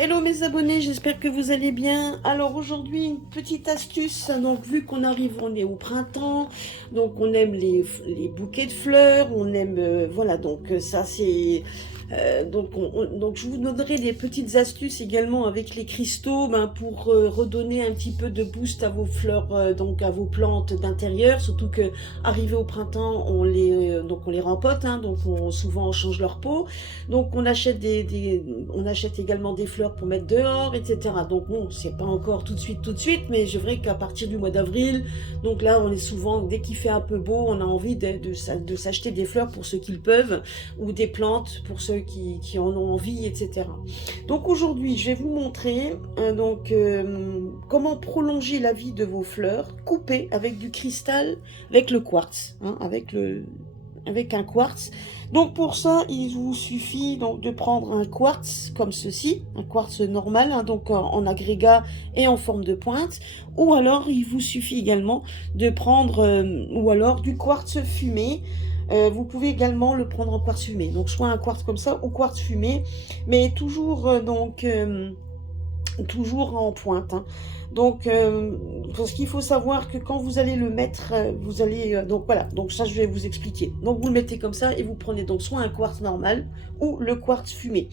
Hello mes abonnés, j'espère que vous allez bien. Alors aujourd'hui une petite astuce, donc vu qu'on arrive, on est au printemps, donc on aime les bouquets de fleurs, on aime, voilà, donc ça c'est... donc je vous donnerai des petites astuces également avec les cristaux pour redonner un petit peu de boost à vos fleurs, donc à vos plantes d'intérieur, surtout que arrivé au printemps donc on les rempote, hein, souvent on change leur peau, donc on achète on achète également des fleurs pour mettre dehors, etc. Donc bon, c'est pas encore tout de suite, mais je vrai qu'à partir du mois d'avril, donc là on est souvent, dès qu'il fait un peu beau, on a envie de s'acheter des fleurs pour ceux qui le peuvent, ou des plantes pour ceux qui en ont envie, etc. Donc aujourd'hui, je vais vous montrer comment prolonger la vie de vos fleurs, coupées avec du cristal, avec le quartz, hein, avec un quartz. Donc pour ça, il vous suffit donc de prendre un quartz comme ceci, un quartz normal, hein, donc en agrégat et en forme de pointe, ou alors il vous suffit également de prendre, ou alors du quartz fumé. Vous pouvez également le prendre en quartz fumé, donc soit un quartz comme ça ou quartz fumé, mais toujours toujours en pointe, hein. Donc parce qu'il faut savoir que quand vous allez le mettre, vous allez donc voilà, donc ça je vais vous expliquer. Donc vous le mettez comme ça et vous prenez donc soit un quartz normal ou le quartz fumé.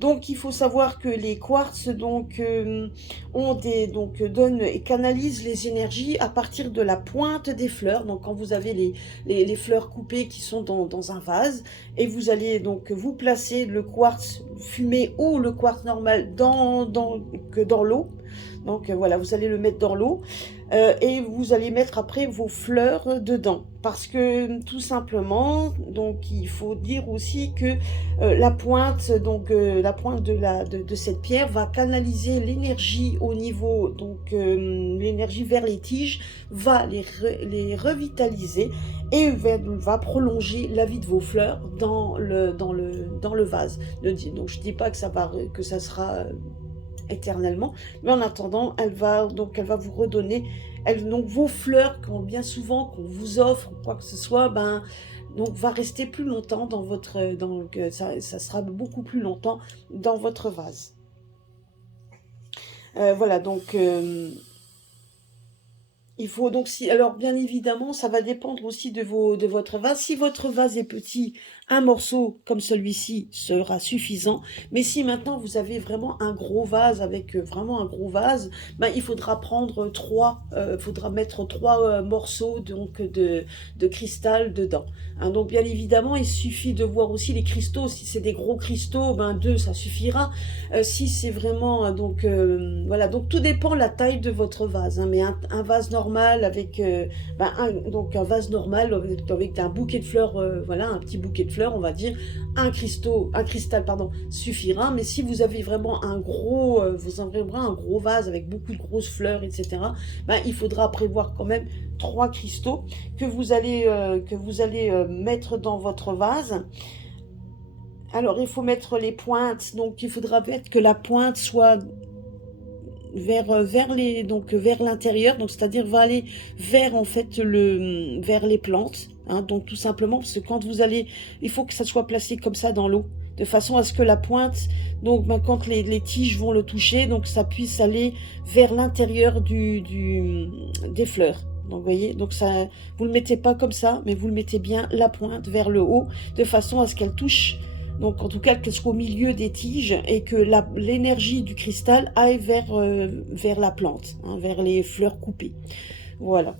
Donc il faut savoir que les quartz donnent et canalisent les énergies à partir de la pointe des fleurs. Donc quand vous avez les fleurs coupées qui sont dans un vase, et vous allez donc vous placer le quartz fumé ou le quartz normal dans l'eau. Donc voilà, vous allez le mettre dans l'eau et vous allez mettre après vos fleurs dedans. Parce que tout simplement, donc il faut dire aussi que la pointe de cette pierre va canaliser l'énergie au niveau, l'énergie vers les tiges, va les revitaliser et va prolonger la vie de vos fleurs dans le vase. Donc je dis pas que ça sera éternellement, mais en attendant, elle va vous redonner, donc vos fleurs, quand bien souvent qu'on vous offre quoi que ce soit, donc va rester plus longtemps dans votre, ça sera beaucoup plus longtemps dans votre vase. Voilà, donc il faut donc, si, alors bien évidemment, ça va dépendre aussi de votre vase. Si votre vase est petit, un morceau comme celui-ci sera suffisant. Mais si maintenant vous avez vraiment un gros vase avec vraiment un gros vase, il faudra prendre faudra mettre trois morceaux de cristal dedans. Hein, donc bien évidemment, il suffit de voir aussi les cristaux. Si c'est des gros cristaux, deux ça suffira. Si c'est vraiment voilà, donc tout dépend de la taille de votre vase, hein, mais un vase normal avec un vase normal avec un bouquet de fleurs, voilà, un petit bouquet de fleurs, on va dire un cristal pardon suffira. Mais si vous avez vraiment un gros vase avec beaucoup de grosses fleurs, etc., il faudra prévoir quand même 3 cristaux que vous allez mettre dans votre vase. Alors il faut mettre les pointes, donc il faudra mettre que la pointe soit vers l'intérieur, donc c'est-à-dire va aller vers en fait vers les plantes, hein, donc tout simplement parce que il faut que ça soit placé comme ça dans l'eau, de façon à ce que la pointe, donc quand les tiges vont le toucher, donc ça puisse aller vers l'intérieur des fleurs. Donc vous voyez, donc ça, vous le mettez pas comme ça, mais vous le mettez bien la pointe vers le haut, de façon à ce qu'elle touche, donc en tout cas qu'elle soit au milieu des tiges, et que l'énergie du cristal aille vers la plante, hein, vers les fleurs coupées. Voilà.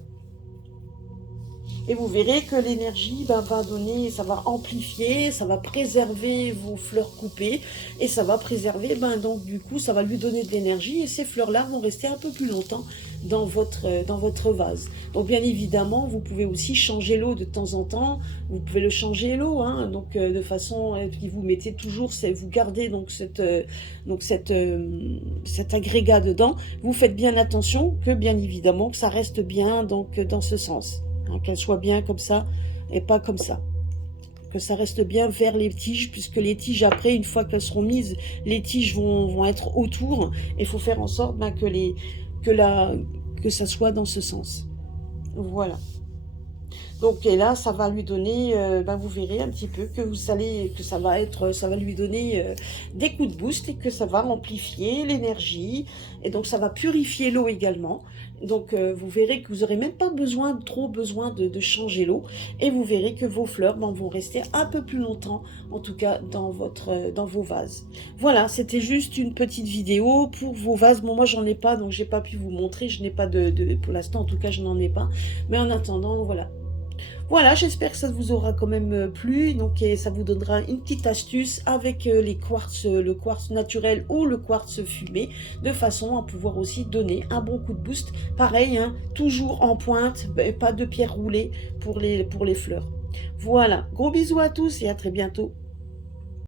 Et vous verrez que l'énergie va donner, ça va amplifier, ça va préserver vos fleurs coupées, et ça va préserver, donc du coup ça va lui donner de l'énergie, et ces fleurs-là vont rester un peu plus longtemps dans votre vase. Donc bien évidemment, vous pouvez aussi changer l'eau de temps en temps, vous pouvez le changer l'eau, hein, donc de façon, puis vous mettez toujours, vous gardez donc cet agrégat dedans, vous faites bien attention que bien évidemment que ça reste bien donc dans ce sens. Hein, qu'elle soit bien comme ça et pas comme ça, que ça reste bien vers les tiges, puisque les tiges après, une fois qu'elles seront mises, les tiges vont être autour, et il faut faire en sorte que ça soit dans ce sens. Voilà. Donc et là, ça va lui donner, ben, vous verrez un petit peu que vous allez, que ça va lui donner des coups de boost et que ça va amplifier l'énergie. Et donc ça va purifier l'eau également. Donc vous verrez que vous n'aurez même pas trop besoin de changer l'eau. Et vous verrez que vos fleurs ben, vont rester un peu plus longtemps, en tout cas dans vos vases. Voilà, c'était juste une petite vidéo pour vos vases. Bon, moi j'en ai pas, donc j'ai pas pu vous montrer. Je n'ai pas pour l'instant, en tout cas je n'en ai pas. Mais en attendant, voilà. Voilà, j'espère que ça vous aura quand même plu. Donc, et ça vous donnera une petite astuce avec les quartz, le quartz naturel ou le quartz fumé, de façon à pouvoir aussi donner un bon coup de boost. Pareil, hein, toujours en pointe, pas de pierre roulée pour les fleurs. Voilà, gros bisous à tous et à très bientôt.